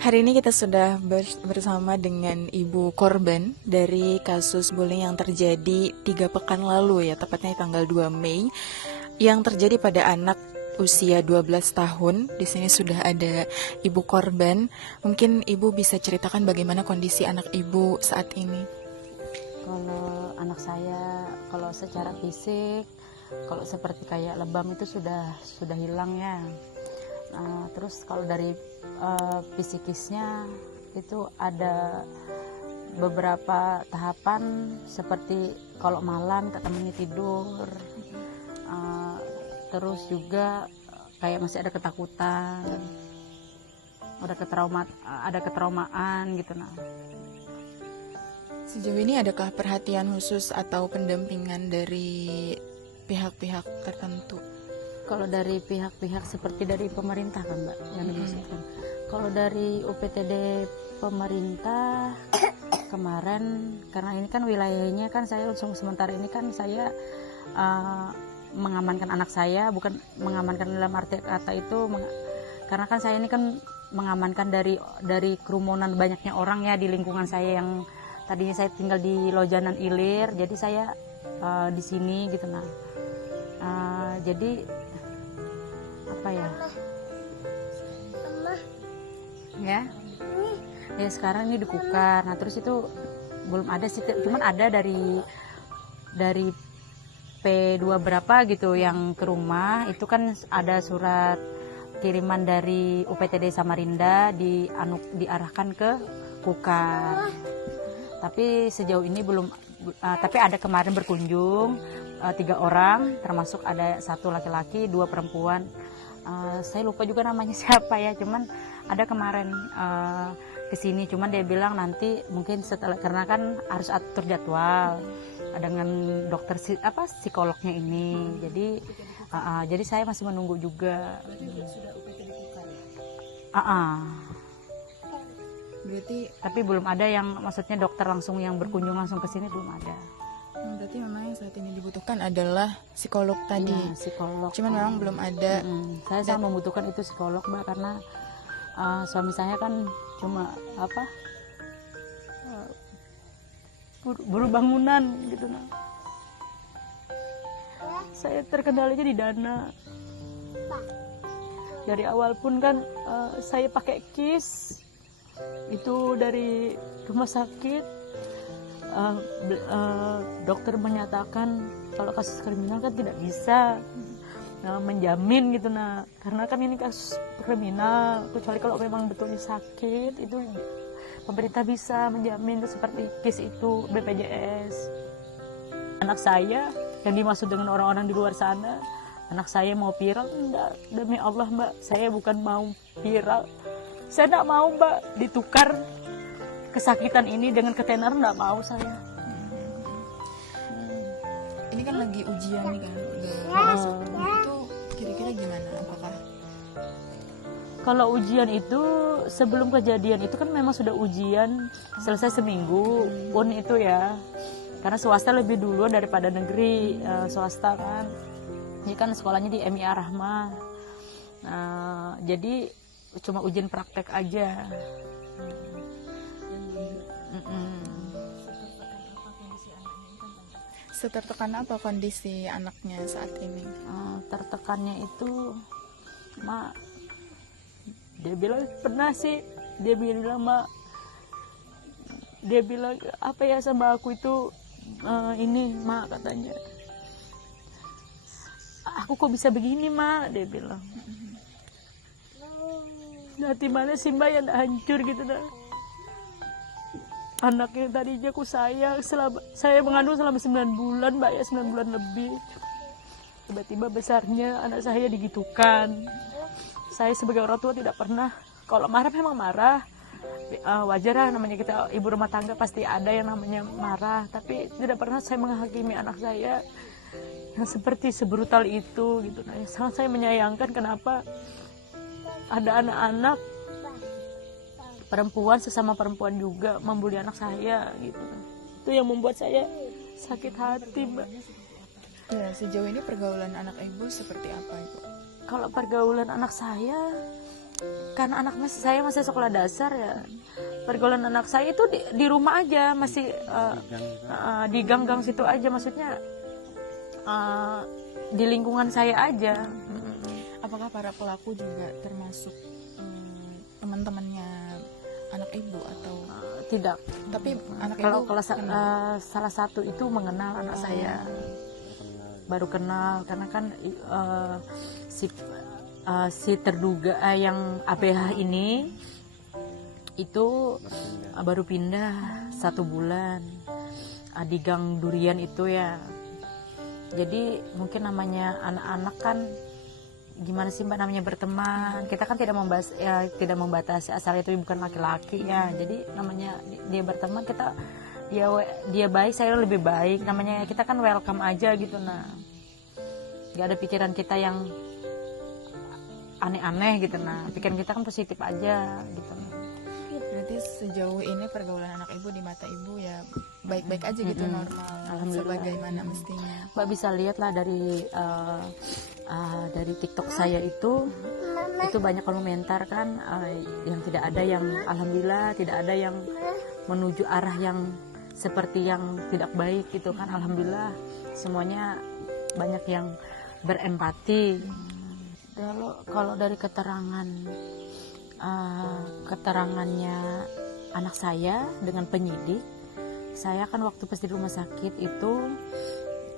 Hari ini kita sudah bersama dengan ibu korban dari kasus bullying yang terjadi 3 pekan lalu ya, tepatnya tanggal 2 Mei, yang terjadi pada anak usia 12 tahun. Di sini sudah ada ibu korban. Mungkin ibu bisa ceritakan bagaimana kondisi anak ibu saat ini. Kalau anak saya, kalau secara fisik, kalau seperti kayak lebam itu sudah hilang ya. Terus kalau dari psikisnya itu ada beberapa tahapan, seperti kalau malam tak temani tidur, uh, terus juga kayak masih ada ketakutan, ada ketraumaan gitu. Sejauh ini adakah perhatian khusus atau pendampingan dari pihak-pihak tertentu? Kalau dari pihak-pihak seperti dari pemerintah kan Mbak yang dimaksudkan. Kalau dari UPTD pemerintah kemarin, karena ini kan wilayahnya kan saya langsung sementara ini kan saya mengamankan anak saya, bukan mengamankan dalam arti kata itu, karena kan saya ini kan mengamankan dari kerumunan banyaknya orang ya di lingkungan saya, yang tadinya saya tinggal di Lojanan Ilir, jadi saya di sini gitu. Jadi apa ya sekarang ini dikukar. Nah terus itu belum ada sih, cuman ada dari P2 berapa gitu yang ke rumah, itu kan ada surat kiriman dari UPTD Samarinda diarahkan ke kukar. Tapi sejauh ini belum, tapi ada kemarin berkunjung 3 orang, termasuk ada 1 laki-laki 2 perempuan. Saya lupa juga namanya siapa ya, cuman ada kemarin kesini, cuman dia bilang nanti mungkin setelah, karena kan harus atur jadwal dengan dokter psikolognya ini, jadi saya masih menunggu juga. Berarti Tapi belum ada yang maksudnya dokter langsung yang berkunjung langsung ke sini, belum ada. Berarti memang yang saat ini dibutuhkan adalah psikolog tadi. Iya, psikolog. Cuman memang belum ada. Saya sangat membutuhkan itu psikolog Mbak, karena suami saya kan cuma buruh bangunan gitu. Saya terkendalinya di dana. Dari awal pun kan saya pakai KIS itu dari rumah sakit. Dokter menyatakan kalau kasus kriminal kan tidak bisa menjamin gitu, karena kan ini kasus kriminal, kecuali kalau memang betulnya sakit itu pemerintah bisa menjamin, seperti KIS itu, BPJS. Anak saya yang dimaksud dengan orang-orang di luar sana, anak saya mau viral, enggak, demi Allah Mbak, saya bukan mau viral, saya enggak mau Mbak ditukar kesakitan ini dengan ketenaran, enggak mau saya. Ini kan lagi ujian nih kan, itu kira-kira gimana? Apakah kalau ujian itu sebelum kejadian itu kan memang sudah ujian selesai seminggu pun itu ya, karena swasta lebih dulu daripada negeri. Swasta kan ini kan sekolahnya di MIA Rahmah, jadi cuma ujian praktek aja. setertekan apa kondisi anaknya saat ini? Tertekannya itu Mak, dia bilang pernah sih, dia bilang Mak, dia bilang apa ya sama aku itu, ini Mak, katanya aku kok bisa begini Mak, dia bilang. Hati mana sih Mbak yang hancur gitu anak yang tadinya aku sayang, saya mengandung selama 9 bulan Mbak ya, 9 bulan lebih, tiba-tiba besarnya anak saya digitukan. Saya sebagai orang tua tidak pernah, kalau marah memang marah, wajar lah, namanya kita ibu rumah tangga pasti ada yang namanya marah, tapi tidak pernah saya menghakimi anak saya yang seperti sebrutal itu gitu. Sangat saya menyayangkan kenapa ada anak-anak perempuan, sesama perempuan juga membuli anak saya gitu. Itu yang membuat saya sakit hati Mbak. Ya, sejauh ini pergaulan anak ibu seperti apa Ibu? Kalau pergaulan anak saya karena saya masih sekolah dasar ya, pergaulan anak saya itu di rumah aja, masih di gang-gang situ aja, maksudnya di lingkungan saya aja. Apakah para pelaku juga termasuk teman-temannya anak ibu atau Tidak, tapi anak kalau ibu salah satu itu mengenal anak saya, baru kenal karena kan si terduga yang ABH ini itu baru pindah 1 bulan di Gang Durian itu ya. Jadi mungkin namanya anak-anak kan gimana sih Mbak, namanya berteman, kita kan tidak membatasi asal itu bukan laki-laki ya. Jadi namanya dia berteman, dia baik, saya lebih baik, namanya kita kan welcome aja gitu. Nah, nggak ada pikiran kita yang aneh-aneh gitu. Nah, pikiran kita kan positif aja gitu. berarti sejauh ini pergaulan anak ibu di mata ibu ya baik-baik aja gitu, normal, Alhamdulillah. sebagaimana mestinya. Mbak bisa lihat lah dari TikTok saya itu banyak komentar kan, yang tidak ada yang alhamdulillah, tidak ada yang menuju arah yang seperti yang tidak baik gitu kan. Alhamdulillah semuanya banyak yang berempati. Kalau dari keterangannya anak saya dengan penyidik, saya kan waktu pas di rumah sakit itu,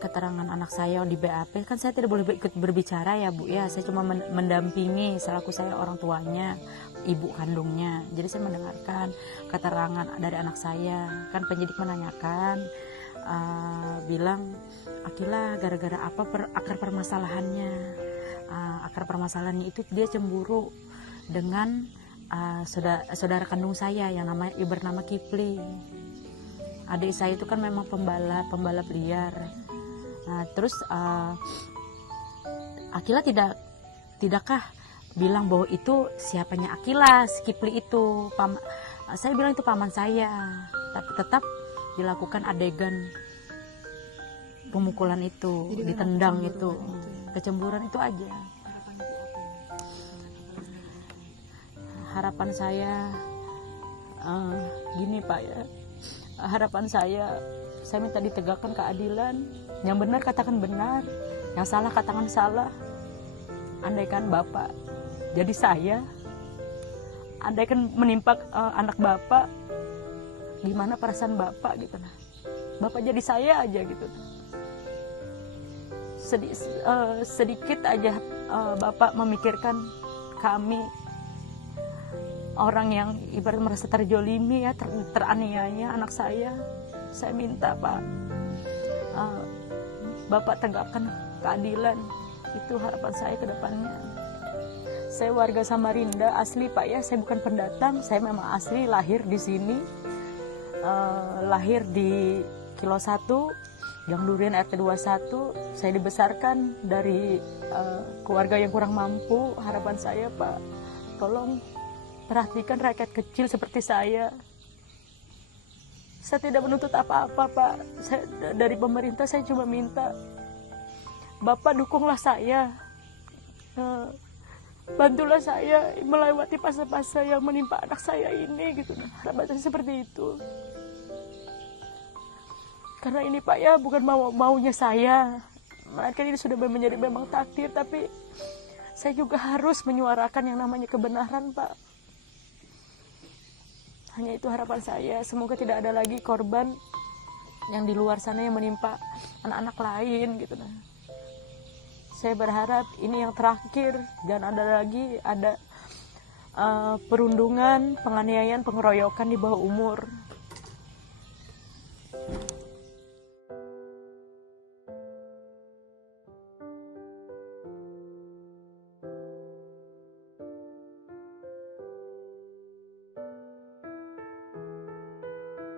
keterangan anak saya di BAP kan saya tidak boleh ikut berbicara ya Bu ya, saya cuma mendampingi selaku saya orang tuanya, ibu kandungnya. Jadi saya mendengarkan keterangan dari anak saya. Kan penyidik menanyakan, bilang Akila gara-gara apa akar permasalahannya. Akar permasalahannya itu dia cemburu dengan saudara kandung saya yang bernama Kipli. Adik saya itu kan memang pembalap liar. Nah, terus Akila tidakkah bilang bahwa itu siapanya Akila, si Kipli itu. Saya bilang itu paman saya, tapi tetap dilakukan adegan pemukulan itu, Jadi ditendang kecemburuan itu, ya? kecemburuan itu aja. Harapan saya gini Pak ya, harapan saya minta ditegakkan keadilan. Yang benar katakan benar, yang salah katakan salah. Andaikan Bapak jadi saya, andaikan menimpa anak Bapak, gimana perasaan Bapak gitu nah. Bapak jadi saya aja gitu. Sedikit aja Bapak memikirkan kami, orang yang ibarat merasa terjolimi ya, teraniaya anak saya. Saya minta Pak, Bapak tegakkan keadilan. Itu harapan saya ke depannya. Saya warga Samarinda asli Pak ya, saya bukan pendatang, saya memang asli lahir di sini, lahir di Kilo 1, Gang Durian RT 21. Saya dibesarkan dari keluarga yang kurang mampu. Harapan saya Pak, tolong perhatikan rakyat kecil seperti saya. Saya tidak menuntut apa-apa Pak. Dari pemerintah saya cuma minta Bapak dukunglah saya, bantulah saya melewati fase-fase yang menimpa anak saya ini gitu. Harapan saya seperti itu. Karena ini Pak ya bukan maunya saya, melainkan ini sudah menjadi memang takdir. Tapi saya juga harus menyuarakan yang namanya kebenaran Pak. Hanya itu harapan saya. Semoga tidak ada lagi korban yang di luar sana yang menimpa anak-anak lain gitu. Saya berharap ini yang terakhir, dan ada perundungan, penganiayaan, pengeroyokan di bawah umur.